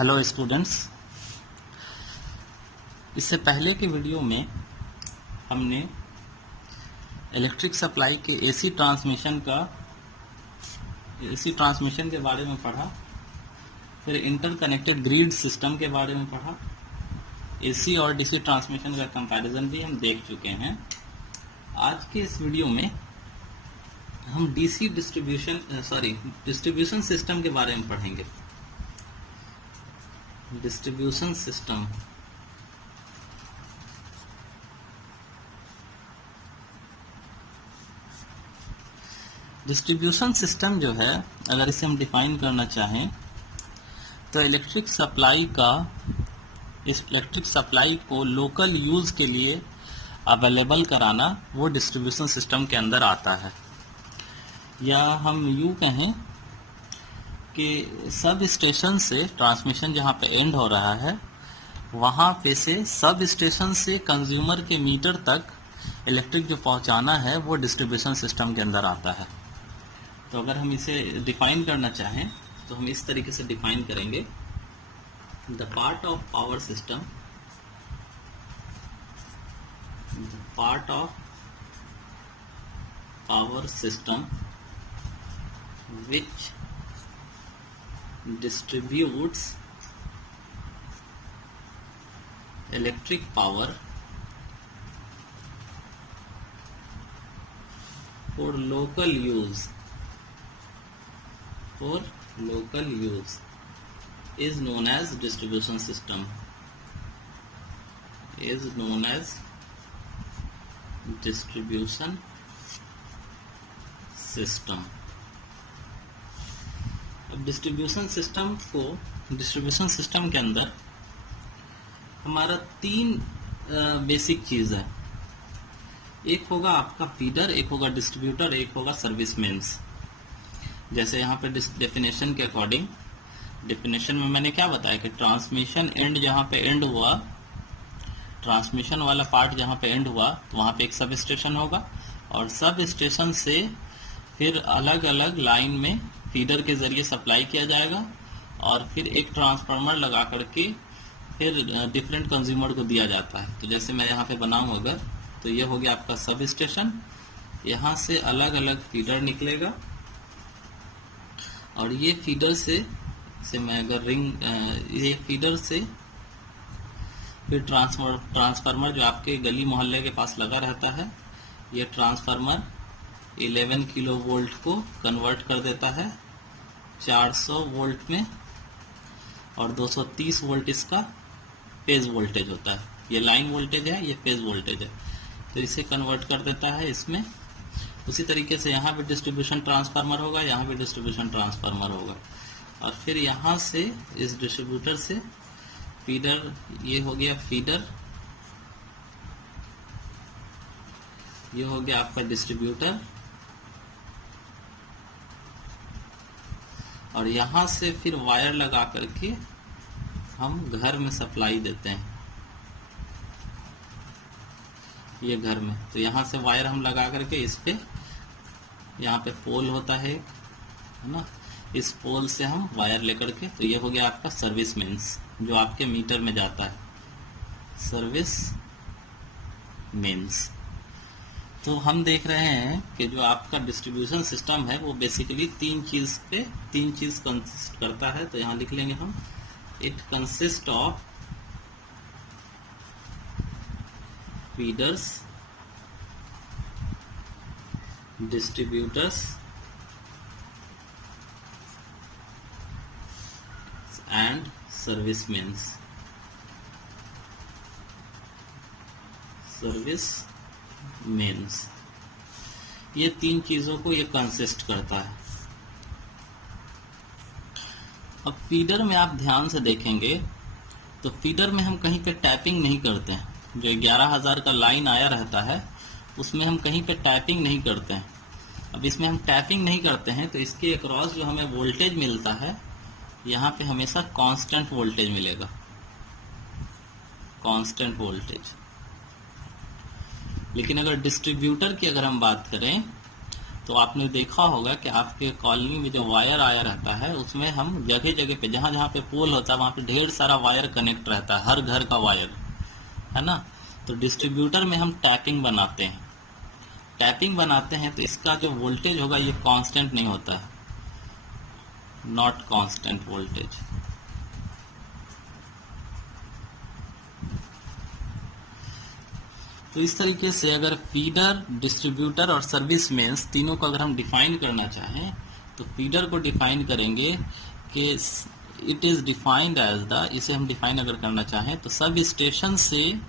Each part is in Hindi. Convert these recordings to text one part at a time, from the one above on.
हेलो स्टूडेंट्स, इससे पहले के वीडियो में हमने इलेक्ट्रिक सप्लाई के एसी ट्रांसमिशन के बारे में पढ़ा। फिर इंटरकनेक्टेड ग्रिड सिस्टम के बारे में पढ़ा। एसी और डीसी ट्रांसमिशन का कंपैरिजन भी हम देख चुके हैं। आज के इस वीडियो में हम डीसी डिस्ट्रीब्यूशन सिस्टम के बारे में पढ़ेंगे। डिस्ट्रीब्यूशन सिस्टम जो है, अगर इसे हम डिफाइन करना चाहें तो इलेक्ट्रिक सप्लाई को लोकल यूज के लिए अवेलेबल कराना वो डिस्ट्रीब्यूशन सिस्टम के अंदर आता है। या हम यूँ कहें कि सब स्टेशन से ट्रांसमिशन जहाँ पे एंड हो रहा है वहाँ पे से सब स्टेशन से कंज्यूमर के मीटर तक इलेक्ट्रिक जो पहुँचाना है वो डिस्ट्रीब्यूशन सिस्टम के अंदर आता है। तो अगर हम इसे डिफाइन करना चाहें तो हम इस तरीके से डिफाइन करेंगे। The part of power system which distributes electric power for local use is known as distribution system. अब डिस्ट्रीब्यूशन सिस्टम के अंदर हमारा तीन बेसिक चीज़ है। एक होगा आपका फीडर, एक होगा डिस्ट्रीब्यूटर, एक होगा सर्विस मेंस। जैसे यहाँ पे डेफिनेशन के अकॉर्डिंग, डेफिनेशन में मैंने क्या बताया कि ट्रांसमिशन एंड जहाँ पे एंड हुआ, ट्रांसमिशन वाला पार्ट जहाँ पे एंड हुआ तो वहाँ पे एक सब स्टेशन होगा और सब स्टेशन से फिर अलग अलग लाइन में फीडर के जरिए सप्लाई किया जाएगा और फिर एक ट्रांसफार्मर लगा करके फिर डिफरेंट कंज्यूमर को दिया जाता है। तो जैसे मैं यहाँ पे बनाऊँ अगर, तो ये हो गया आपका सब स्टेशन। यहाँ से अलग अलग फीडर निकलेगा और ये फीडर से मैं अगर ये फीडर से फिर ट्रांसफार्मर जो आपके गली मोहल्ले के पास लगा रहता है, ये ट्रांसफार्मर 11 किलो वोल्ट को कन्वर्ट कर देता है 400 वोल्ट में और 230 वोल्ट इसका फेज वोल्टेज होता है। ये लाइन वोल्टेज है, ये फेज वोल्टेज है, तो इसे कन्वर्ट कर देता है इसमें। उसी तरीके से यहाँ भी डिस्ट्रीब्यूशन ट्रांसफार्मर होगा, यहाँ भी डिस्ट्रीब्यूशन ट्रांसफार्मर होगा और फिर यहाँ से इस डिस्ट्रीब्यूटर से फीडर, ये हो गया फीडर, ये हो गया आपका डिस्ट्रीब्यूटर और यहाँ से फिर वायर लगा करके हम घर में सप्लाई देते हैं, ये घर में। तो यहाँ से वायर हम लगा करके इस पे, यहाँ पे पोल होता है ना, इस पोल से हम वायर लेकर के, तो ये हो गया आपका सर्विस मेंस जो आपके मीटर में जाता है, सर्विस मेंस। तो हम देख रहे हैं कि जो आपका डिस्ट्रीब्यूशन सिस्टम है वो बेसिकली तीन चीज कंसिस्ट करता है। तो यहाँ लिख लेंगे हम, it consist of feeders, distributors and service mens. ये तीन चीजों को ये कंसिस्ट करता है। अब फीडर में आप ध्यान से देखेंगे तो फीडर में हम कहीं पे टैपिंग नहीं करते हैं। जो 11,000 का लाइन आया रहता है उसमें हम कहीं पे टैपिंग नहीं करते हैं। अब इसमें हम टैपिंग नहीं करते हैं तो इसके अक्रॉस जो हमें वोल्टेज मिलता है, यहाँ पे हमेशा कांस्टेंट वोल्टेज मिलेगा, कांस्टेंट वोल्टेज। लेकिन अगर डिस्ट्रीब्यूटर की अगर हम बात करें तो आपने देखा होगा कि आपके कॉलोनी में जो वायर आया रहता है उसमें हम जगह जगह पे जहां जहां पे पोल होता है वहां पे ढेर सारा वायर कनेक्ट रहता है, हर घर का वायर, है ना। तो डिस्ट्रीब्यूटर में हम टैपिंग बनाते हैं, तो इसका जो वोल्टेज होगा ये कांस्टेंट नहीं होता है, नॉट कांस्टेंट वोल्टेज। तो इस तरीके से अगर फीडर, डिस्ट्रीब्यूटर और सर्विस मेंस तीनों को अगर हम डिफाइन करना चाहें तो फीडर को डिफाइन करेंगे कि it is defined as the, इसे हम डिफाइन अगर करना चाहें तो सब स्टेशन से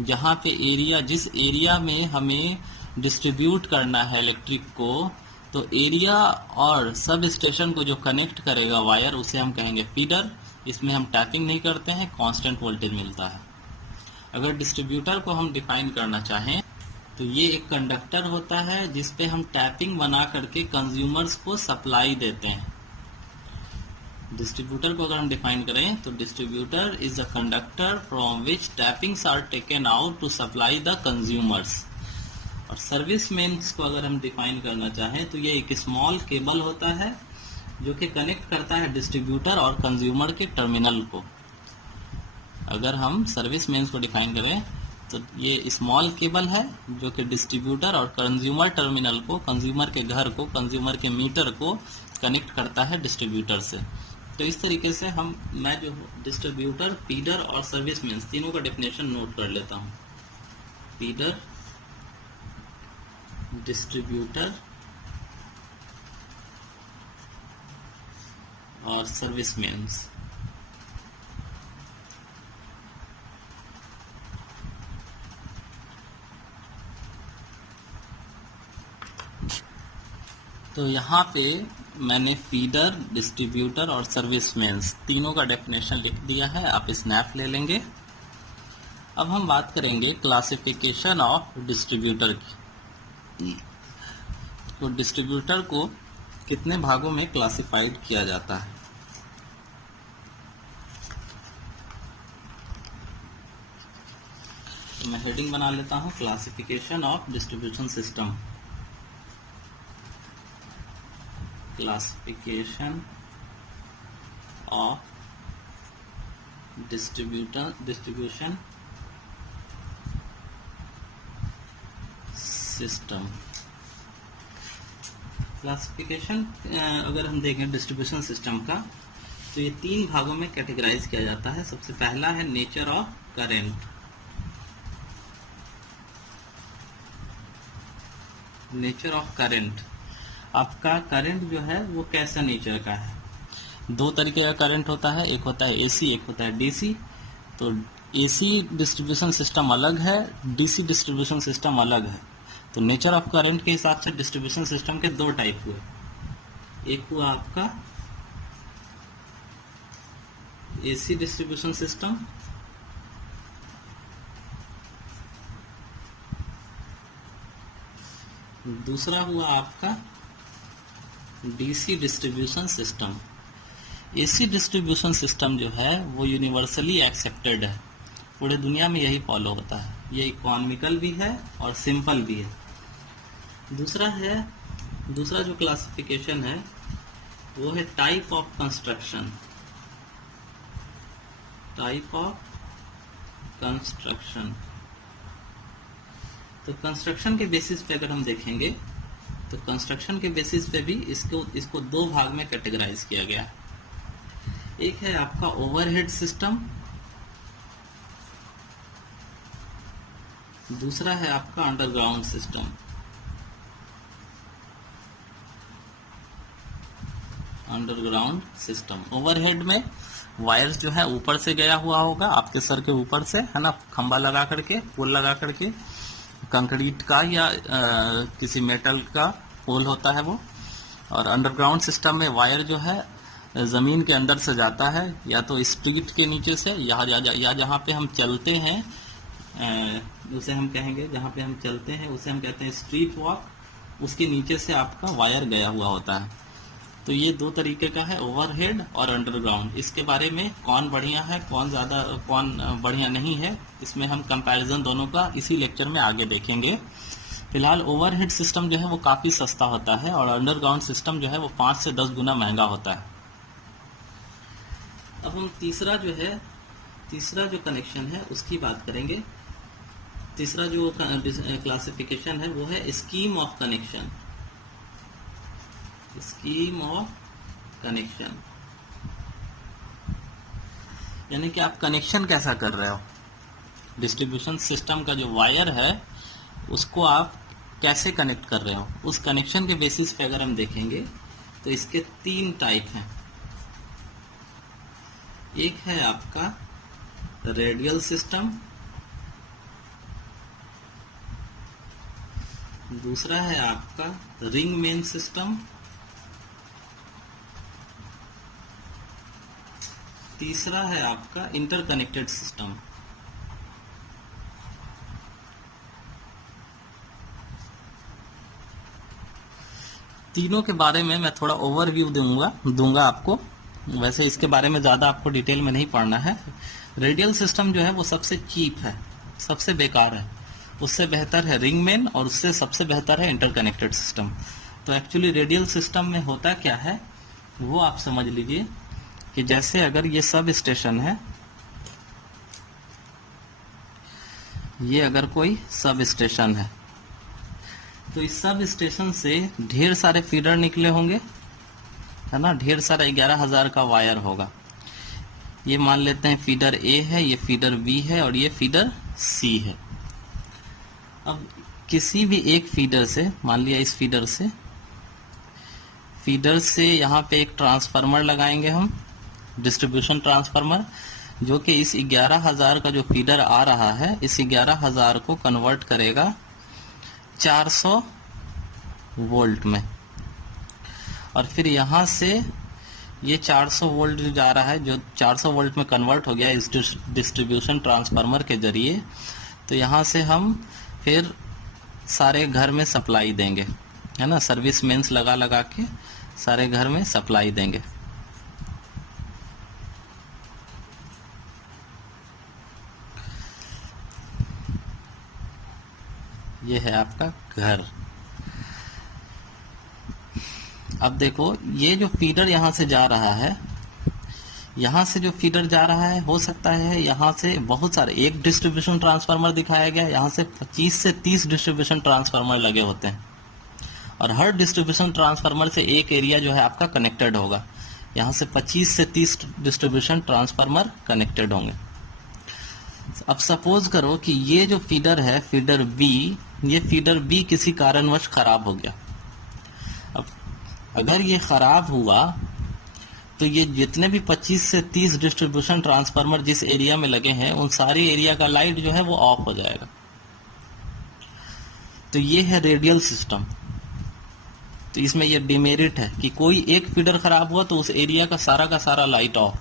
जहां पे एरिया, जिस एरिया में हमें डिस्ट्रीब्यूट करना है इलेक्ट्रिक को, तो एरिया और सब स्टेशन को जो कनेक्ट करेगा वायर उसे हम कहेंगे फीडर। इसमें हम टैपिंग नहीं करते हैं, कांस्टेंट वोल्टेज मिलता है। अगर डिस्ट्रीब्यूटर को हम डिफाइन करना चाहें तो ये एक कंडक्टर होता है जिस पे हम टैपिंग बना करके कंज्यूमर्स को सप्लाई देते हैं। डिस्ट्रीब्यूटर को अगर हम डिफाइन करें तो distributor is a conductor from which tappings are taken out to supply the consumers. और सर्विस मेन्स को अगर हम डिफाइन करना चाहें तो ये एक स्मॉल केबल होता है जो कि कनेक्ट करता है डिस्ट्रीब्यूटर और कंज्यूमर के टर्मिनल को। अगर हम सर्विस मेन्स को डिफाइन करें तो ये स्मॉल केबल है जो कि डिस्ट्रीब्यूटर और कंज्यूमर टर्मिनल को, कंज्यूमर के घर को, कंज्यूमर के मीटर को कनेक्ट करता है डिस्ट्रीब्यूटर से। तो इस तरीके से मैं जो डिस्ट्रीब्यूटर, फीडर और सर्विस मेन्स तीनों का डेफिनेशन नोट कर लेता हूँ। फीडर, डिस्ट्रीब्यूटर और सर्विस मेन्स। तो यहाँ पे मैंने फीडर, डिस्ट्रीब्यूटर और सर्विस मेन्स तीनों का डेफिनेशन लिख दिया है, आप स्नैप ले लेंगे। अब हम बात करेंगे क्लासिफिकेशन ऑफ डिस्ट्रीब्यूटर की। तो डिस्ट्रीब्यूटर को कितने भागों में क्लासिफाइड किया जाता है। तो मैं हेडिंग बना लेता हूँ, classification of distribution system. Classification of distribution system। Classification अगर हम देखें डिस्ट्रीब्यूशन सिस्टम का तो ये तीन भागों में कैटेगराइज किया जाता है। सबसे पहला है nature of current. Nature of current, आपका करंट जो है वो कैसा नेचर का है। दो तरीके का करंट होता है, एक होता है एसी, एक होता है डीसी। तो एसी डिस्ट्रीब्यूशन सिस्टम अलग है, डीसी डिस्ट्रीब्यूशन सिस्टम अलग है। तो नेचर ऑफ करंट के हिसाब से डिस्ट्रीब्यूशन सिस्टम के दो टाइप हुए। एक हुआ आपका एसी डिस्ट्रीब्यूशन सिस्टम, दूसरा हुआ आपका DC distribution system. AC distribution system जो है वो यूनिवर्सली एक्सेप्टेड है, पूरे दुनिया में यही फॉलो होता है। ये इकोनॉमिकल भी है और सिंपल भी है। दूसरा जो क्लासिफिकेशन है वो है type of construction. Type of construction, तो कंस्ट्रक्शन के बेसिस पे अगर हम देखेंगे तो कंस्ट्रक्शन के बेसिस पे भी इसको दो भाग में कैटेगराइज किया गया है। एक है आपका ओवरहेड सिस्टम, दूसरा है आपका underground system. Underground system, overhead में वायर्स जो है ऊपर से गया हुआ होगा, आपके सर के ऊपर से, है ना, खंबा लगा करके, पोल लगा करके, कंक्रीट का या किसी मेटल का पोल होता है वो। और अंडरग्राउंड सिस्टम में वायर जो है ज़मीन के अंदर से जाता है, या तो स्ट्रीट के नीचे से या जहाँ पे हम चलते हैं उसे हम कहेंगे, जहाँ पे हम चलते हैं उसे हम कहते हैं स्ट्रीट वॉक, उसके नीचे से आपका वायर गया हुआ होता है। तो ये दो तरीके का है, ओवरहेड और अंडरग्राउंड। इसके बारे में कौन बढ़िया है, कौन बढ़िया नहीं है, इसमें हम कंपैरिजन दोनों का इसी लेक्चर में आगे देखेंगे फिलहाल ओवरहेड सिस्टम जो है वो काफ़ी सस्ता होता है और अंडरग्राउंड सिस्टम जो है वो 5 से 10 गुना महंगा होता है। अब हम तीसरा जो कनेक्शन है उसकी बात करेंगे। तीसरा जो क्लासिफिकेशन है वो है scheme of connection. Scheme of connection यानी कि आप कनेक्शन कैसा कर रहे हो, डिस्ट्रीब्यूशन सिस्टम का जो वायर है उसको आप कैसे कनेक्ट कर रहे हो, उस कनेक्शन के बेसिस पे अगर हम देखेंगे तो इसके 3 टाइप हैं। एक है आपका रेडियल सिस्टम, दूसरा है आपका रिंग मेन सिस्टम, तीसरा है आपका इंटरकनेक्टेड सिस्टम। तीनों के बारे में मैं थोड़ा ओवरव्यू दूंगा आपको। वैसे इसके बारे में ज़्यादा आपको डिटेल में नहीं पढ़ना है। रेडियल सिस्टम जो है वो सबसे चीप है, सबसे बेकार है। उससे बेहतर है रिंग मेन और उससे सबसे बेहतर है इंटरकनेक्टेड सिस्टम। तो एक्चुअली रेडियल सिस्टम में होता क्या है वो आप समझ लीजिए कि जैसे अगर ये सब स्टेशन है, ये अगर कोई सब स्टेशन है तो इस सब स्टेशन से ढेर सारे फीडर निकले होंगे, है ना। ढेर सारा 11,000 का वायर होगा। ये मान लेते हैं फीडर ए है, ये फीडर बी है और ये फीडर सी है। अब किसी भी एक फीडर से, मान लिया इस फीडर से यहाँ पे एक ट्रांसफार्मर लगाएंगे हम, डिस्ट्रीब्यूशन ट्रांसफार्मर, जो कि इस 11,000 का जो फीडर आ रहा है इस 11,000 को कन्वर्ट करेगा 400 वोल्ट में। और फिर यहाँ से ये 400 वोल्ट जो जा रहा है, जो 400 वोल्ट में कन्वर्ट हो गया इस डिस्ट्रीब्यूशन ट्रांसफार्मर के जरिए, तो यहाँ से हम फिर सारे घर में सप्लाई देंगे, है ना। सर्विस मेंस लगा के सारे घर में सप्लाई देंगे। ये है आपका घर। अब देखो ये जो फीडर यहाँ से जा रहा है, यहाँ से जो फीडर जा रहा है, हो सकता है यहाँ से बहुत सारे, एक डिस्ट्रीब्यूशन ट्रांसफार्मर दिखाया गया, यहाँ से 25 से 30 डिस्ट्रीब्यूशन ट्रांसफार्मर लगे होते हैं और हर डिस्ट्रीब्यूशन ट्रांसफार्मर से एक एरिया जो है आपका कनेक्टेड होगा। यहाँ से 25 से 30 डिस्ट्रीब्यूशन ट्रांसफार्मर कनेक्टेड होंगे। अब सपोज करो कि ये जो फीडर है, फीडर बी, ये फीडर बी किसी कारणवश खराब हो गया। अब अगर ये खराब हुआ तो ये जितने भी 25 से 30 डिस्ट्रीब्यूशन ट्रांसफार्मर जिस एरिया में लगे हैं उन सारे एरिया का लाइट जो है वो ऑफ हो जाएगा। तो ये है रेडियल सिस्टम। तो इसमें ये डिमेरिट है कि कोई एक फीडर खराब हुआ तो उस एरिया का सारा लाइट ऑफ।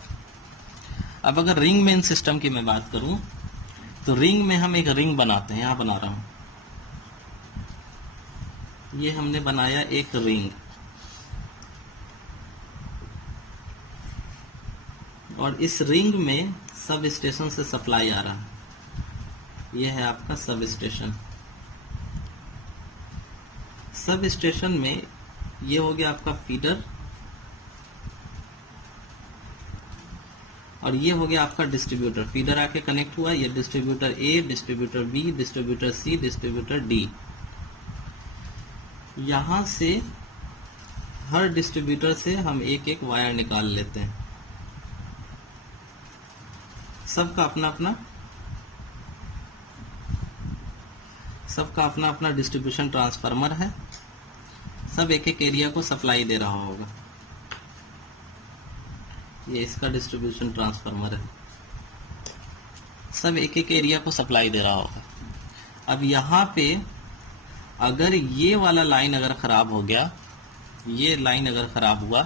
अब अगर रिंग मेन सिस्टम की मैं बात करूं तो रिंग में हम एक रिंग बनाते हैं, यहां बना रहा हूं, ये हमने बनाया एक रिंग, और इस रिंग में सब स्टेशन से सप्लाई आ रहा है। ये है आपका सब स्टेशन। सब स्टेशन में ये हो गया आपका फीडर और ये हो गया आपका डिस्ट्रीब्यूटर। फीडर आके कनेक्ट हुआ, ये डिस्ट्रीब्यूटर ए, डिस्ट्रीब्यूटर बी, डिस्ट्रीब्यूटर सी, डिस्ट्रीब्यूटर डी। यहां से हर डिस्ट्रीब्यूटर से हम एक एक वायर निकाल लेते हैं। सबका अपना अपना डिस्ट्रीब्यूशन ट्रांसफार्मर है। सब एक एक एरिया को सप्लाई दे रहा होगा। ये इसका डिस्ट्रीब्यूशन ट्रांसफार्मर है, सब एक एक एरिया को सप्लाई दे रहा होगा। अब यहाँ पे अगर ये वाला लाइन अगर खराब हो गया, ये लाइन अगर खराब हुआ,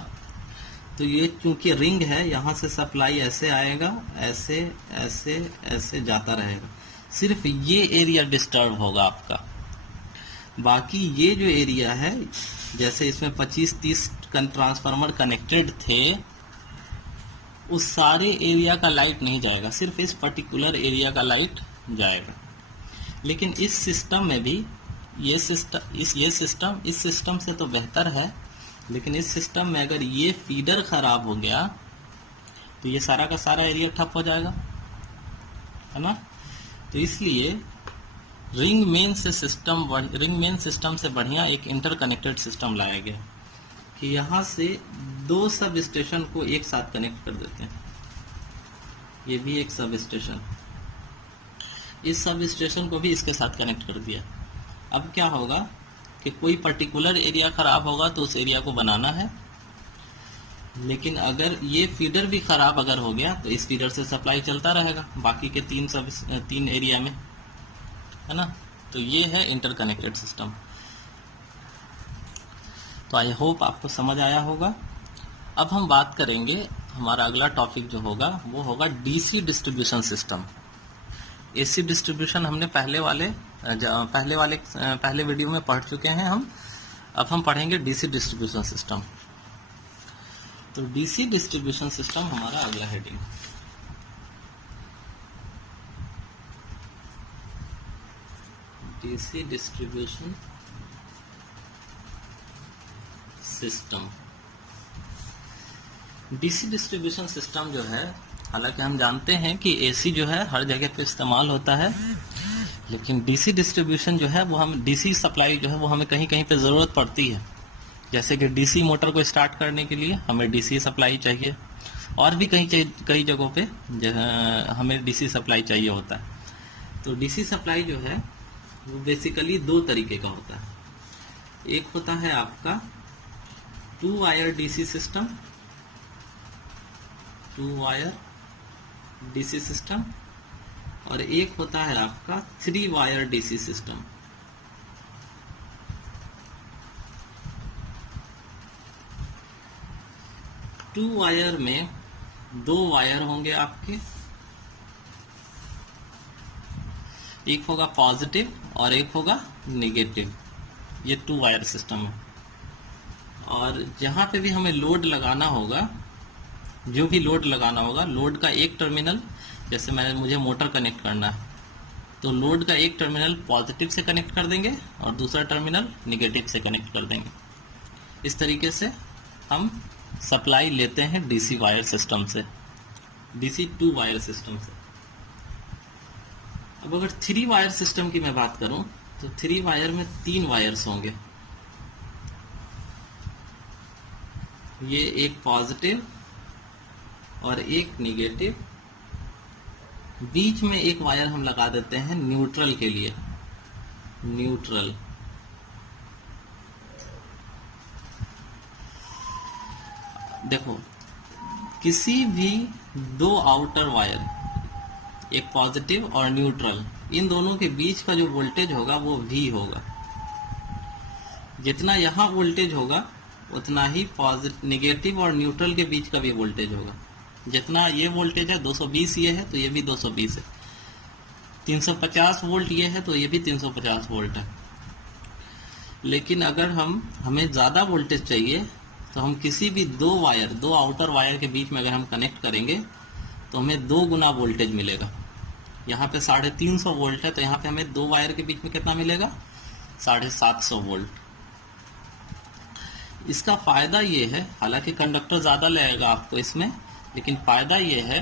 तो ये चूंकि रिंग है, यहाँ से सप्लाई ऐसे आएगा, ऐसे ऐसे ऐसे जाता रहेगा। सिर्फ ये एरिया डिस्टर्ब होगा आपका। बाकी ये जो एरिया है, जैसे इसमें 25-30 ट्रांसफार्मर कनेक्टेड थे, उस सारे एरिया का लाइट नहीं जाएगा, सिर्फ इस पर्टिकुलर एरिया का लाइट जाएगा। लेकिन इस सिस्टम में भी ये सिस्टम इस सिस्टम से तो बेहतर है, लेकिन इस सिस्टम में अगर ये फीडर खराब हो गया तो ये सारा का सारा एरिया ठप हो जाएगा, है ना। तो इसलिए रिंग मेन सिस्टम से बढ़िया एक इंटरकनेक्टेड सिस्टम लाया गया कि यहाँ से दो सब स्टेशन को एक साथ कनेक्ट कर देते हैं। ये भी एक सब स्टेशन, इस सब स्टेशन को भी इसके साथ कनेक्ट कर दिया। अब क्या होगा कि कोई पर्टिकुलर एरिया खराब होगा तो उस एरिया को बनाना है, लेकिन अगर ये फीडर भी खराब अगर हो गया तो इस फीडर से सप्लाई चलता रहेगा बाकी के तीन एरिया में, है ना। तो ये है इंटरकनेक्टेड सिस्टम। तो आई होप आपको समझ आया होगा। अब हम बात करेंगे, हमारा अगला टॉपिक जो होगा वो होगा DC distribution system. AC distribution हमने पहले वीडियो में पढ़ चुके हैं हम। अब हम पढ़ेंगे डीसी डिस्ट्रीब्यूशन सिस्टम। तो डीसी डिस्ट्रीब्यूशन सिस्टम हमारा अगला heading. DC distribution system. DC distribution system जो है, हालांकि हम जानते हैं कि एसी जो है हर जगह पे इस्तेमाल होता है, लेकिन डीसी डिस्ट्रीब्यूशन जो है वो हम डीसी सप्लाई जो है वो हमें कहीं कहीं पे ज़रूरत पड़ती है। जैसे कि डीसी मोटर को स्टार्ट करने के लिए हमें डीसी सप्लाई चाहिए, और भी कई जगहों पे हमें डीसी सप्लाई चाहिए होता है। तो डीसी सप्लाई जो है वो बेसिकली दो तरीके का होता है। एक होता है आपका 2 wire DC system, 2 wire DC system, और एक होता है आपका 3 wire DC system. Two wire में 2 वायर होंगे आपके, एक होगा पॉजिटिव और एक होगा नेगेटिव। ये 2 वायर सिस्टम है। और जहां पे भी हमें लोड लगाना होगा, जो भी लोड लगाना होगा, लोड का एक टर्मिनल, जैसे मुझे मोटर कनेक्ट करना है तो लोड का एक टर्मिनल पॉजिटिव से कनेक्ट कर देंगे और दूसरा टर्मिनल नेगेटिव से कनेक्ट कर देंगे। इस तरीके से हम सप्लाई लेते हैं डीसी वायर सिस्टम से, डीसी 2 वायर सिस्टम से। अब अगर 3 वायर सिस्टम की मैं बात करूं तो 3 वायर में 3 वायर्स होंगे। ये एक पॉजिटिव और एक नेगेटिव, बीच में एक वायर हम लगा देते हैं न्यूट्रल के लिए, न्यूट्रल। देखो, किसी भी 2 आउटर वायर, एक पॉजिटिव और न्यूट्रल, इन दोनों के बीच का जो वोल्टेज होगा वो V होगा। जितना यहाँ वोल्टेज होगा उतना ही नेगेटिव और न्यूट्रल के बीच का भी वोल्टेज होगा। जितना ये वोल्टेज है 220 ये है तो ये भी 220 है, 350 वोल्ट ये है तो ये भी 350 वोल्ट है। लेकिन अगर हमें ज़्यादा वोल्टेज चाहिए तो हम किसी भी 2 वायर, 2 आउटर वायर के बीच में अगर हम कनेक्ट करेंगे तो हमें 2 गुना वोल्टेज मिलेगा। यहाँ पे 350 वोल्ट है तो यहाँ पे हमें 2 वायर के बीच में कितना मिलेगा, 750 वोल्ट। इसका फायदा ये है, हालांकि कंडक्टर ज़्यादा लगेगा आपको इसमें, लेकिन फायदा ये है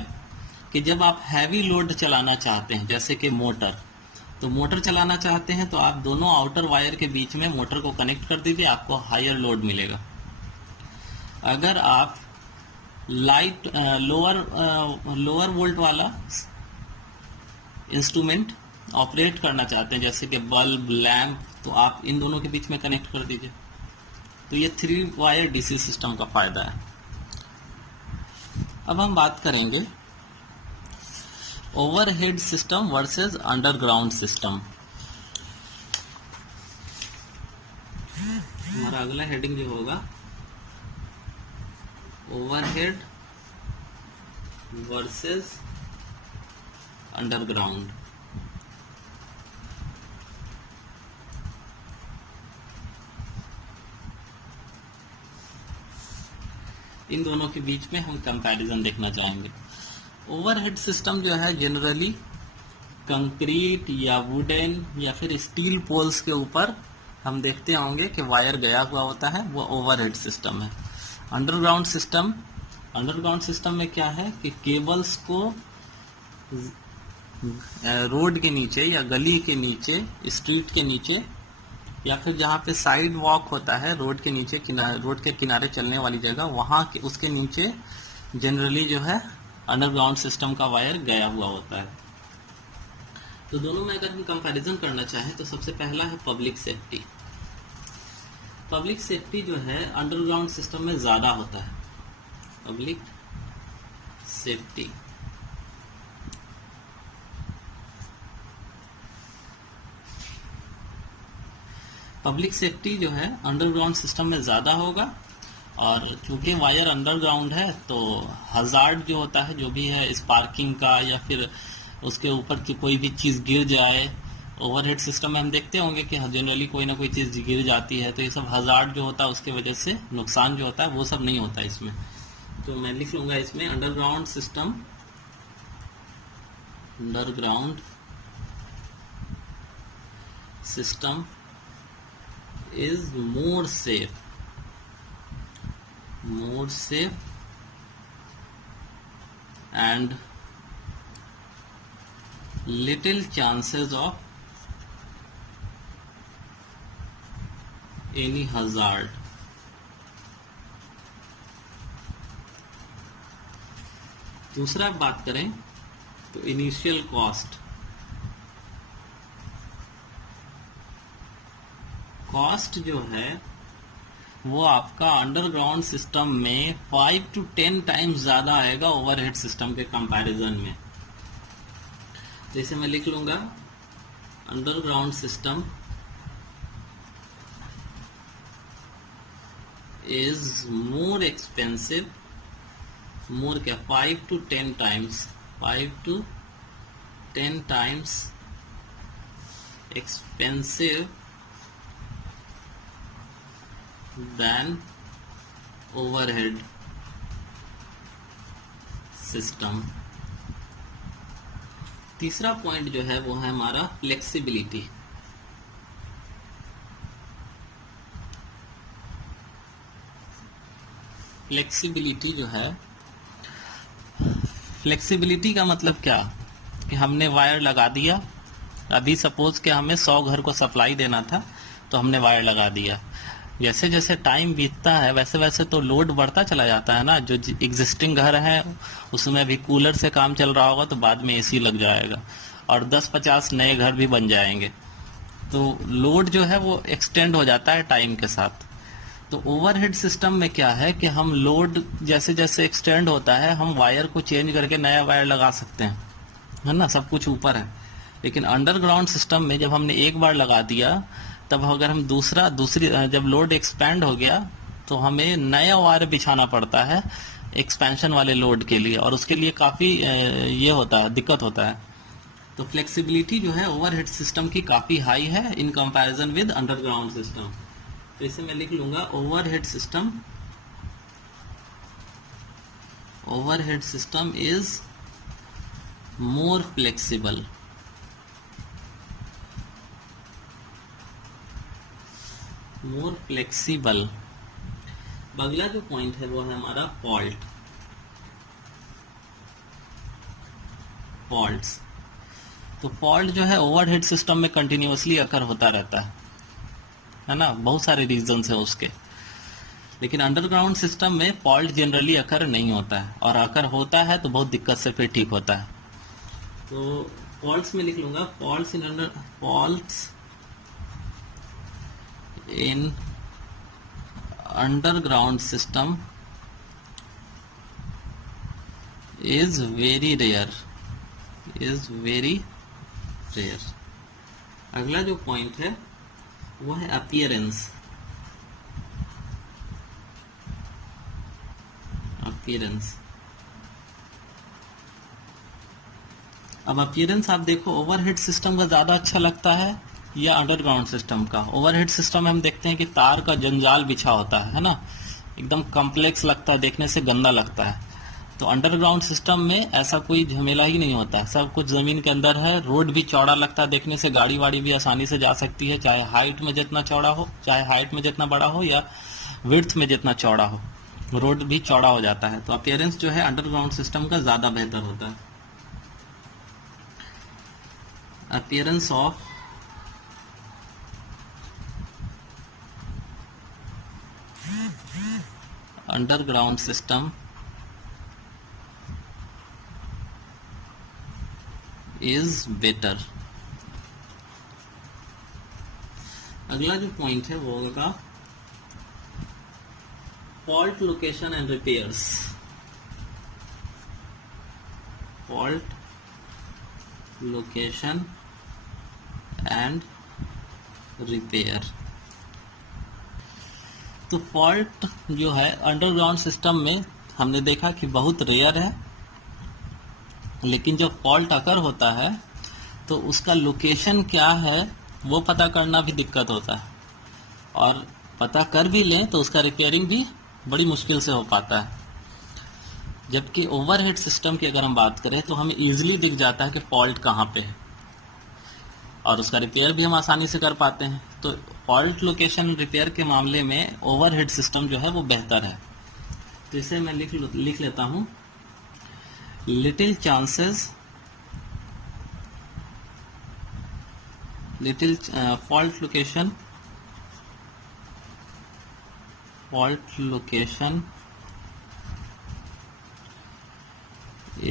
कि जब आप हैवी लोड चलाना चाहते हैं, जैसे कि मोटर, तो मोटर चलाना चाहते हैं तो आप दोनों आउटर वायर के बीच में मोटर को कनेक्ट कर दीजिए, आपको हायर लोड मिलेगा। अगर आप लोअर वोल्ट वाला इंस्ट्रूमेंट ऑपरेट करना चाहते हैं, जैसे कि बल्ब, लैंप, तो आप इन दोनों के बीच में कनेक्ट कर दीजिए। तो ये 3 वायर डीसी सिस्टम का फायदा है। अब हम बात करेंगे overhead system versus underground system. हमारा अगला हेडिंग जो होगा ओवरहेड वर्सेस अंडरग्राउंड। इन दोनों के बीच में हम कंपैरिजन देखना चाहेंगे। ओवरहेड सिस्टम जो है जनरली कंक्रीट या वुडन या फिर स्टील पोल्स के ऊपर हम देखते होंगे कि वायर गया हुआ होता है, वो ओवरहेड सिस्टम है। अंडरग्राउंड सिस्टम में क्या है कि केबल्स को रोड के नीचे या गली के नीचे, स्ट्रीट के नीचे, या फिर जहाँ पे साइड वॉक होता है रोड के नीचे, रोड के किनारे चलने वाली जगह, वहाँ के उसके नीचे जनरली जो है अंडरग्राउंड सिस्टम का वायर गया हुआ होता है। तो दोनों में अगर हम कंपैरिजन करना चाहें तो सबसे पहला है पब्लिक सेफ्टी। पब्लिक सेफ्टी जो है अंडरग्राउंड सिस्टम में ज़्यादा होता है। पब्लिक सेफ्टी जो है अंडरग्राउंड सिस्टम में ज़्यादा होगा, और चूंकि वायर अंडरग्राउंड है तो हजार्ड जो होता है, जो भी है स्पार्किंग का या फिर उसके ऊपर की कोई भी चीज़ गिर जाए, ओवरहेड सिस्टम में हम देखते होंगे कि जनरली कोई ना कोई चीज़ गिर जाती है, तो ये सब हजार्ड जो होता है उसके वजह से नुकसान जो होता है वो सब नहीं होता इसमें। तो मैं लिख लूँगा इसमें underground system is more safe and little chances of any hazard। दूसरा बात करें तो इनिशियल कॉस्ट जो है वो आपका अंडरग्राउंड सिस्टम में 5 to 10 टाइम्स ज़्यादा आएगा ओवरहेड सिस्टम के कंपैरिजन में। जैसे मैं लिख लूँगा underground system is more expensive, more क्या 5 to 10 times expensive than overhead system। तीसरा पॉइंट जो है वो है हमारा फ्लेक्सिबिलिटी। जो है, फ्लेक्सिबिलिटी का मतलब क्या कि हमने वायर लगा दिया, अभी सपोज कि हमें 100 घर को सप्लाई देना था तो हमने वायर लगा दिया। जैसे जैसे टाइम बीतता है वैसे वैसे तो लोड बढ़ता चला जाता है ना। जो एग्जिस्टिंग घर है उसमें भी कूलर से काम चल रहा होगा तो बाद में एसी लग जाएगा और 10-50 नए घर भी बन जाएंगे, तो लोड जो है वो एक्सटेंड हो जाता है टाइम के साथ। तो ओवरहेड सिस्टम में क्या है कि हम लोड जैसे जैसे एक्सटेंड होता है हम वायर को चेंज करके नया वायर लगा सकते हैं, है ना, सब कुछ ऊपर है। लेकिन अंडरग्राउंड सिस्टम में जब हमने एक बार लगा दिया तब अगर हम दूसरी जब लोड एक्सपैंड हो गया तो हमें नया वायर बिछाना पड़ता है एक्सपेंशन वाले लोड के लिए, और उसके लिए काफ़ी ये होता है, दिक्कत होता है। तो फ्लेक्सिबिलिटी जो है ओवरहेड सिस्टम की काफ़ी हाई है in comparison with underground system. तो इसे मैं लिख लूँगा overhead system is more flexible. अगला जो पॉइंट है वो है हमारा फॉल्ट्स। तो फॉल्ट जो है ओवरहेड सिस्टम में कंटिन्यूअसली अकर होता रहता है ना, बहुत सारे रीजंस है उसके। लेकिन अंडरग्राउंड सिस्टम में फॉल्ट जनरली अकर नहीं होता है, और अकर होता है तो बहुत दिक्कत से फिर ठीक होता है। तो फॉल्ट्स में लिख लूंगा faults in underground system is very rare। अगला जो पॉइंट है वो है अपीयरेंस। अब अपीयरेंस आप देखो ओवरहेड सिस्टम का ज्यादा अच्छा लगता है या अंडरग्राउंड सिस्टम का। ओवरहेड सिस्टम में हम देखते हैं कि तार का जंजाल बिछा होता है ना, एकदम कॉम्प्लेक्स लगता है, देखने से गंदा लगता है। तो अंडरग्राउंड सिस्टम में ऐसा कोई झमेला ही नहीं होता है, सब कुछ जमीन के अंदर है। रोड भी चौड़ा लगता है देखने से, गाड़ी वाड़ी भी आसानी से जा सकती है, चाहे हाइट में जितना चौड़ा हो, चाहे हाइट में जितना बड़ा हो या विड्थ में जितना चौड़ा हो, रोड भी चौड़ा हो जाता है। तो अपीयरेंस जो है अंडरग्राउंड सिस्टम का ज्यादा बेहतर होता है। Appearance of underground system is better. अगला जो पॉइंट है वो होगा fault location and repairs. Fault location and repair. तो फॉल्ट जो है अंडरग्राउंड सिस्टम में हमने देखा कि बहुत रेयर है, लेकिन जब फॉल्ट अकर होता है तो उसका लोकेशन क्या है वो पता करना भी दिक्कत होता है, और पता कर भी लें तो उसका रिपेयरिंग भी बड़ी मुश्किल से हो पाता है। जबकि ओवरहेड सिस्टम की अगर हम बात करें तो हमें इजीली दिख जाता है कि फॉल्ट कहाँ पे है, और उसका रिपेयर भी हम आसानी से कर पाते हैं। तो फॉल्ट लोकेशन रिपेयर के मामले में ओवरहेड सिस्टम जो है वो बेहतर है। तो इसे मैं लिख लेता हूँ, little chances fault location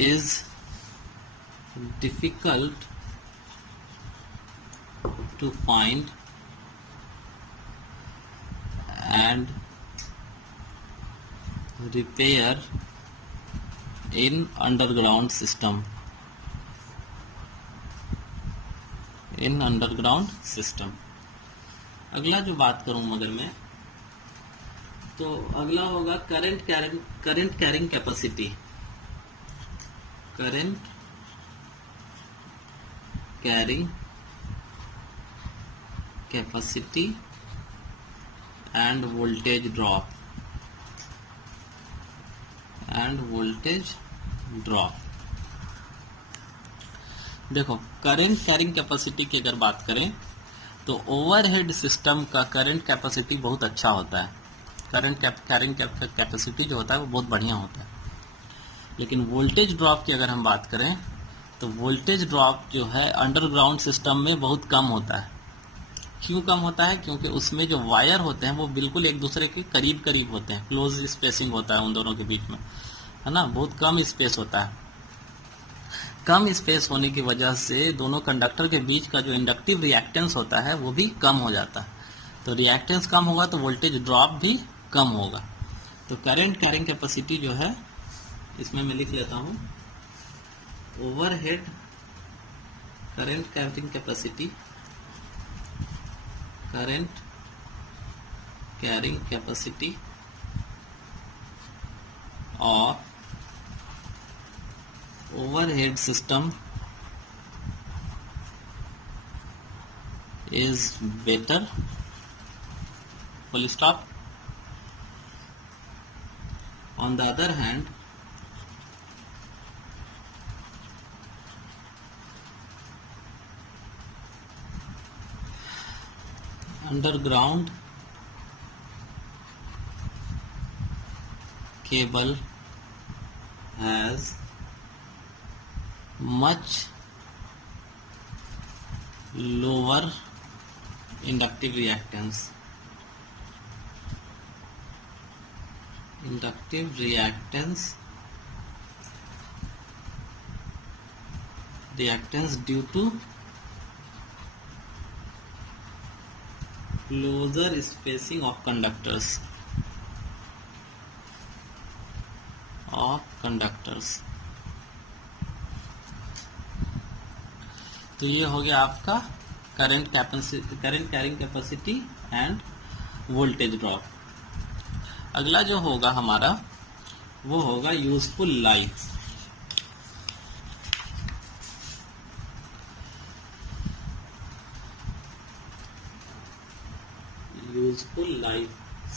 is difficult to find and repair in underground system. In underground system. अगला जो बात करूं मगर मैं, तो अगला होगा current carrying capacity. Current carrying capacity end voltage drop. देखो, करंट कैरिंग कैपेसिटी की अगर बात करें तो ओवरहेड सिस्टम का करंट कैपेसिटी बहुत अच्छा होता है। करंट कैरिंग कैपेसिटी जो होता है वो बहुत बढ़िया होता है। लेकिन वोल्टेज ड्रॉप की अगर हम बात करें तो वोल्टेज ड्रॉप जो है अंडरग्राउंड सिस्टम में बहुत कम होता है। क्यों कम होता है? क्योंकि उसमें जो वायर होते हैं वो बिल्कुल एक दूसरे के करीब करीब होते हैं, क्लोज स्पेसिंग होता है उन दोनों के बीच में, है ना। बहुत कम स्पेस होता है। कम स्पेस होने की वजह से दोनों कंडक्टर के बीच का जो इंडक्टिव रिएक्टेंस होता है वो भी कम हो जाता है। तो रिएक्टेंस कम होगा तो वोल्टेज ड्रॉप भी कम होगा। तो करंट कैरिंग कैपेसिटी जो है, इसमें मैं लिख लेता हूं, ओवरहेड करंट कैरिंग कैपेसिटी और overhead system is better, full stop. On the other hand, underground cable has much lower inductive reactance. Reactance due to closer spacing of conductors. तो ये हो गया आपका current carrying capacity end voltage drop. अगला जो होगा हमारा वो होगा useful life.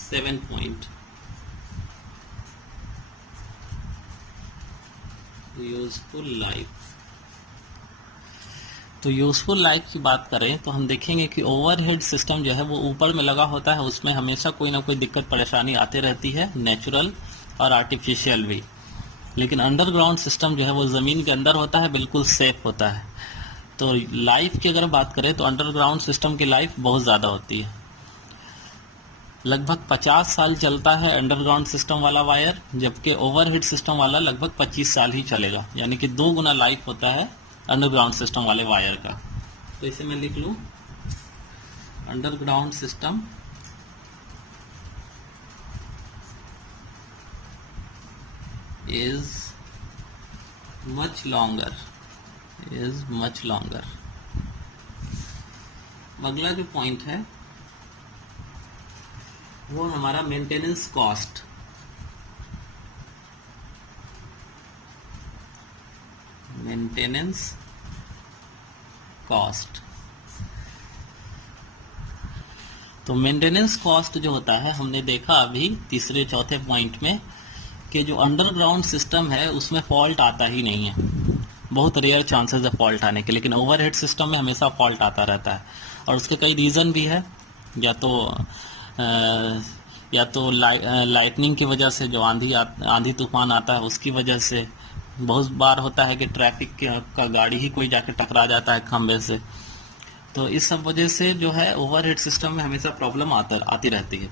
7 point. Useful life. तो यूजफुल लाइफ की बात करें तो हम देखेंगे कि ओवरहेड सिस्टम जो है वो ऊपर में लगा होता है, उसमें हमेशा कोई ना कोई दिक्कत परेशानी आती रहती है, नेचुरल और आर्टिफिशियल भी। लेकिन अंडरग्राउंड सिस्टम जो है वो ज़मीन के अंदर होता है, बिल्कुल सेफ होता है। तो लाइफ की अगर बात करें तो अंडरग्राउंड सिस्टम की लाइफ बहुत ज़्यादा होती है, लगभग 50 साल चलता है अंडरग्राउंड सिस्टम वाला वायर, जबकि ओवरहेड सिस्टम वाला लगभग 25 साल ही चलेगा, यानी कि 2 गुना लाइफ होता है अंडरग्राउंड सिस्टम वाले वायर का। तो इसे मैं लिख लूं, underground system is much longer, अगला जो पॉइंट है वो हमारा मेंटेनेंस कॉस्ट। तो मेंटेनेंस कॉस्ट जो होता है, हमने देखा अभी तीसरे चौथे पॉइंट में कि जो अंडरग्राउंड सिस्टम है उसमें फॉल्ट आता ही नहीं है, बहुत रेयर चांसेस है फॉल्ट आने के, लेकिन ओवरहेड सिस्टम में हमेशा फॉल्ट आता रहता है। और उसके कई रीज़न भी है, या तो लाइटनिंग की वजह से, जो आंधी तूफान आता है उसकी वजह से, बहुत बार होता है कि ट्रैफिक का गाड़ी ही कोई जाके टकरा जाता है खंबे से। तो इस सब वजह से जो है ओवरहेड सिस्टम में हमेशा प्रॉब्लम आती रहती है।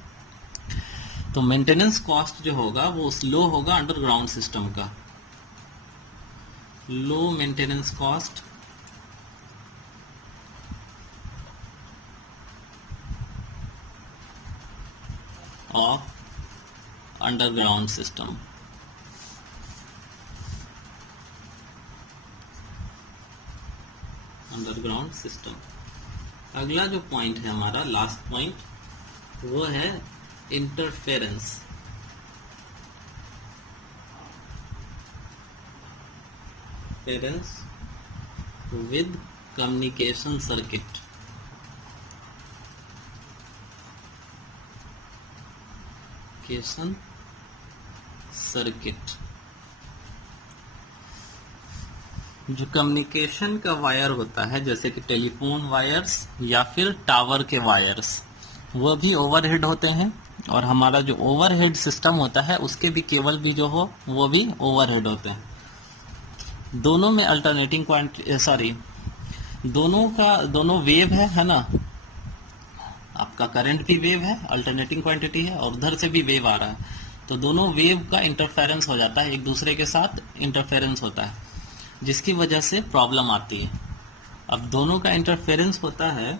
तो मेंटेनेंस कॉस्ट जो होगा वो लो होगा अंडरग्राउंड सिस्टम का, low maintenance cost of underground system. अगला जो पॉइंट है हमारा लास्ट पॉइंट, वो है इंटरफेरेंस। With communication circuit. जो कम्युनिकेशन का वायर होता है, जैसे कि टेलीफोन वायर्स या फिर टावर के वायर्स, वो भी ओवरहेड होते हैं। और हमारा जो ओवरहेड सिस्टम होता है उसके भी केबल भी जो हो वो भी ओवरहेड होते हैं। दोनों में अल्टरनेटिंग दोनों वेव है ना, आपका करंट भी वेव है, अल्टरनेटिंग क्वांटिटी है, और उधर से भी वेव आ रहा है। तो दोनों वेव का इंटरफेरेंस हो जाता है, एक दूसरे के साथ इंटरफेरेंस होता है, जिसकी वजह से प्रॉब्लम आती है। अब दोनों का इंटरफेरेंस होता है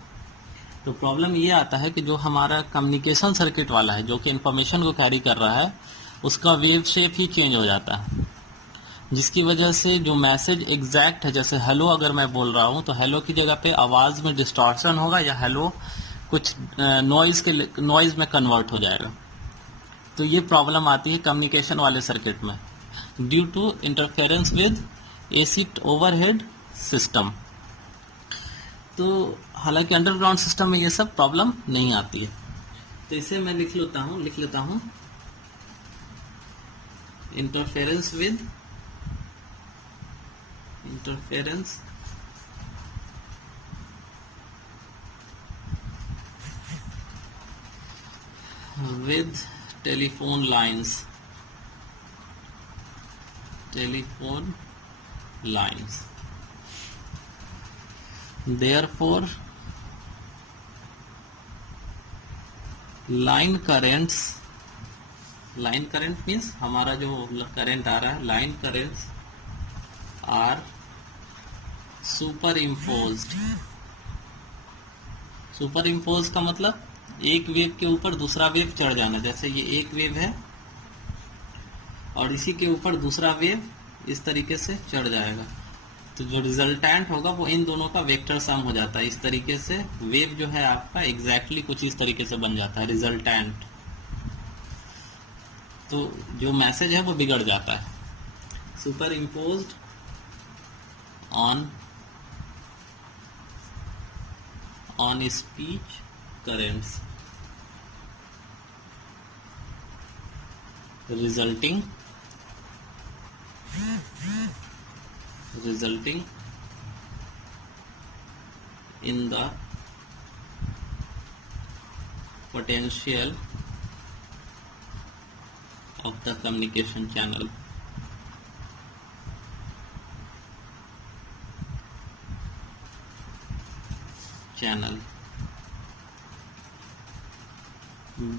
तो प्रॉब्लम ये आता है कि जो हमारा कम्युनिकेशन सर्किट वाला है, जो कि इंफॉर्मेशन को कैरी कर रहा है, उसका वेव शेप ही चेंज हो जाता है, जिसकी वजह से जो मैसेज एग्जैक्ट है, जैसे हेलो अगर मैं बोल रहा हूँ तो हेलो की जगह पे आवाज़ में डिस्टॉर्शन होगा, या हेलो कुछ नॉइज में कन्वर्ट हो जाएगा। तो ये प्रॉब्लम आती है कम्युनिकेशन वाले सर्किट में, due to interference with AC overhead system. तो हालांकि अंडरग्राउंड सिस्टम में ये सब प्रॉब्लम नहीं आती है। तो इसे मैं लिख लेता हूं interference with telephone lines. Therefore, line current means हमारा जो करंट आ रहा है, लाइन currents are superimposed का मतलब एक वेव के ऊपर दूसरा वेव चढ़ जाना। जैसे ये एक वेव है और इसी के ऊपर दूसरा वेव इस तरीके से चढ़ जाएगा, तो जो रिजल्टेंट होगा वो इन दोनों का वेक्टर सम हो जाता है। इस तरीके से वेव जो है आपका एग्जैक्टली कुछ इस तरीके से बन जाता है रिजल्टेंट। तो जो मैसेज है वो बिगड़ जाता है। Super imposed on speech currents resulting resulting in the potential of the communication channel.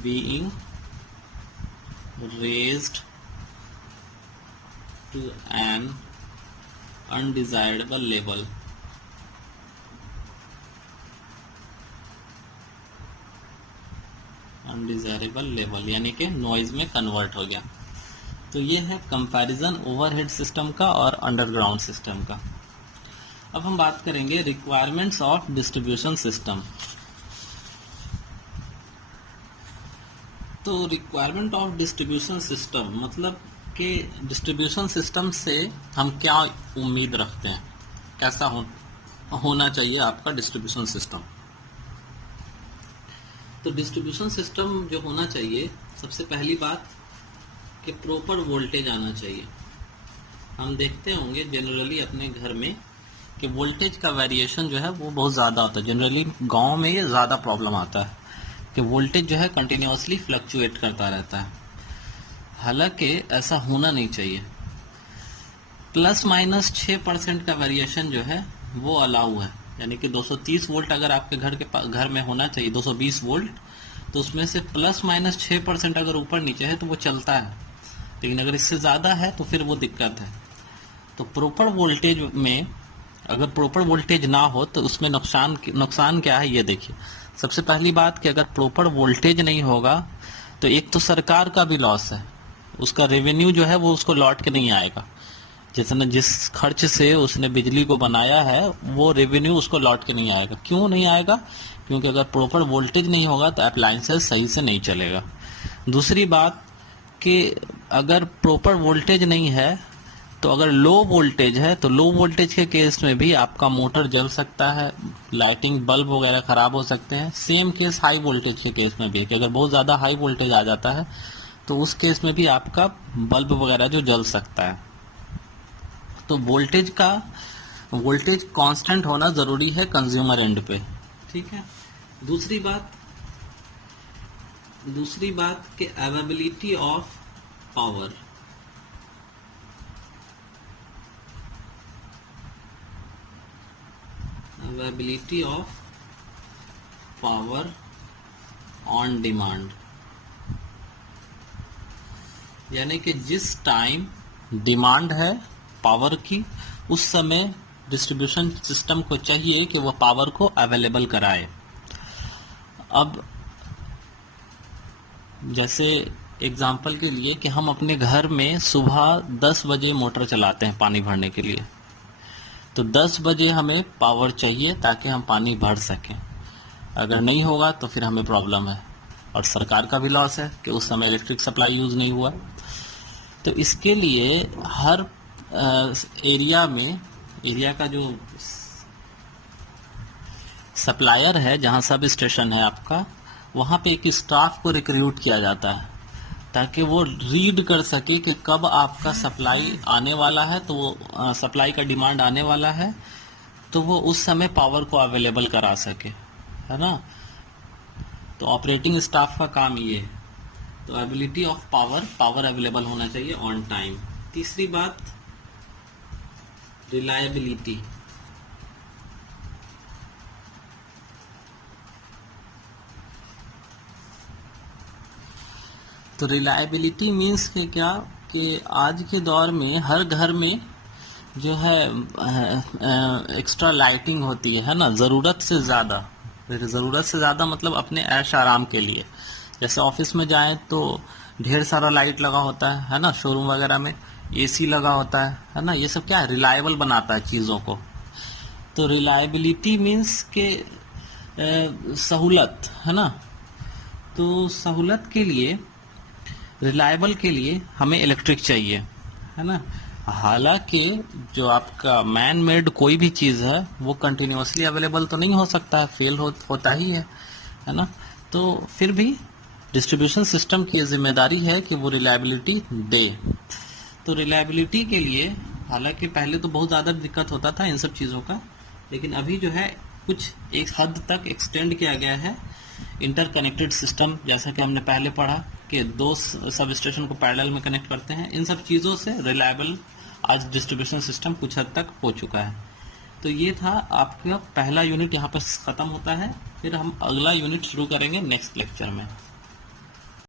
Being raised to an undesirable level. यानी कि नॉइज में कन्वर्ट हो गया। तो ये है कंपैरिजन ओवरहेड सिस्टम का और अंडरग्राउंड सिस्टम का। अब हम बात करेंगे रिक्वायरमेंट्स ऑफ डिस्ट्रीब्यूशन सिस्टम। तो रिक्वायरमेंट ऑफ डिस्ट्रीब्यूशन सिस्टम मतलब कि डिस्ट्रीब्यूशन सिस्टम से हम क्या उम्मीद रखते हैं, कैसा होना चाहिए आपका डिस्ट्रीब्यूशन सिस्टम। तो डिस्ट्रीब्यूशन सिस्टम जो होना चाहिए, सबसे पहली बात कि प्रॉपर वोल्टेज आना चाहिए। हम देखते होंगे जनरली अपने घर में कि वोल्टेज का वेरिएशन जो है वो बहुत ज़्यादा होता है। जनरली गांव में ये ज़्यादा प्रॉब्लम आता है कि वोल्टेज जो है कंटिन्यूअसली फ्लक्चुएट करता रहता है। हालांकि ऐसा होना नहीं चाहिए। प्लस माइनस 6% का वेरिएशन जो है वो अलाउ है, यानी कि 230 वोल्ट अगर आपके घर में होना चाहिए 220 वोल्ट, तो उसमें से प्लस माइनस 6% अगर ऊपर नीचे है तो वो चलता है, लेकिन अगर इससे ज़्यादा है तो फिर वो दिक्कत है। तो प्रॉपर वोल्टेज में अगर प्रॉपर वोल्टेज ना हो तो उसमें नुकसान क्या है ये देखिए। सबसे पहली बात कि अगर प्रॉपर वोल्टेज नहीं होगा तो एक तो सरकार का भी लॉस है, उसका रेवेन्यू जो है वो उसको लौट के नहीं आएगा। जिस खर्च से उसने बिजली को बनाया है वो रेवेन्यू उसको लौट के नहीं आएगा। क्यों नहीं आएगा? क्योंकि अगर प्रॉपर वोल्टेज नहीं होगा तो अप्लायंसेस सही से नहीं चलेगा। दूसरी बात कि अगर प्रॉपर वोल्टेज नहीं है तो अगर लो वोल्टेज है तो लो वोल्टेज के केस में भी आपका मोटर जल सकता है, लाइटिंग बल्ब वगैरह खराब हो सकते हैं। सेम केस हाई वोल्टेज के केस में भी है कि अगर बहुत ज़्यादा हाई वोल्टेज आ जाता है तो उस केस में भी आपका बल्ब वगैरह जो जल सकता है। तो वोल्टेज कांस्टेंट होना ज़रूरी है कंज्यूमर एंड पे, ठीक है। दूसरी बात कि availability of power. Availability of power on demand, यानी कि जिस टाइम डिमांड है पावर की उस समय डिस्ट्रीब्यूशन सिस्टम को चाहिए कि वह पावर को अवेलेबल कराए। अब जैसे एग्जांपल के लिए कि हम अपने घर में सुबह 10 बजे मोटर चलाते हैं पानी भरने के लिए, तो 10 बजे हमें पावर चाहिए ताकि हम पानी भर सकें। अगर नहीं होगा तो फिर हमें प्रॉब्लम है और सरकार का भी लॉस है कि उस समय इलेक्ट्रिक सप्लाई यूज़ नहीं हुआ। तो इसके लिए हर एरिया का जो सप्लायर है, जहां सब स्टेशन है आपका, वहां पे एक स्टाफ को रिक्रूट किया जाता है ताकि वो रीड कर सके कि कब आपका सप्लाई आने वाला है, तो वो सप्लाई का डिमांड आने वाला है तो वो उस समय पावर को अवेलेबल करा सके, है ना। तो ऑपरेटिंग स्टाफ का काम ये है। तो एबिलिटी ऑफ पावर अवेलेबल होना चाहिए ऑन टाइम। तीसरी बात रिलायबिलिटी। तो रिलायबिलिटी मीन्स के क्या कि आज के दौर में हर घर में जो है एक्स्ट्रा लाइटिंग होती है ना, ज़रूरत से ज़्यादा मतलब अपने ऐश आराम के लिए। जैसे ऑफिस में जाएं तो ढेर सारा लाइट लगा होता है ना, शोरूम वगैरह में एसी लगा होता है ना। ये सब क्या है, रिलायबल बनाता है चीज़ों को। तो रिलायबिलिटी मीन्स के सहूलत, है ना। तो सहूलत के लिए, रिलायबल के लिए हमें इलेक्ट्रिक चाहिए, है ना। हालांकि जो आपका मैन मेड कोई भी चीज़ है वो कंटिन्यूसली अवेलेबल तो नहीं हो सकता है, फेल होता ही है ना। तो फिर भी डिस्ट्रीब्यूशन सिस्टम की जिम्मेदारी है कि वो रिलायबिलिटी दे। तो रिलायबिलिटी के लिए हालांकि पहले तो बहुत ज़्यादा दिक्कत होता था इन सब चीज़ों का, लेकिन अभी जो है कुछ एक हद तक एक्सटेंड किया गया है इंटरकनेक्टेड सिस्टम, जैसा कि हमने पहले पढ़ा कि दो सब स्टेशन को पैरेलल में कनेक्ट करते हैं। इन सब चीज़ों से रिलायबल आज डिस्ट्रीब्यूशन सिस्टम कुछ हद तक हो चुका है। तो ये था आपका पहला यूनिट, यहाँ पर ख़त्म होता है। फिर हम अगला यूनिट शुरू करेंगे नेक्स्ट लेक्चर में।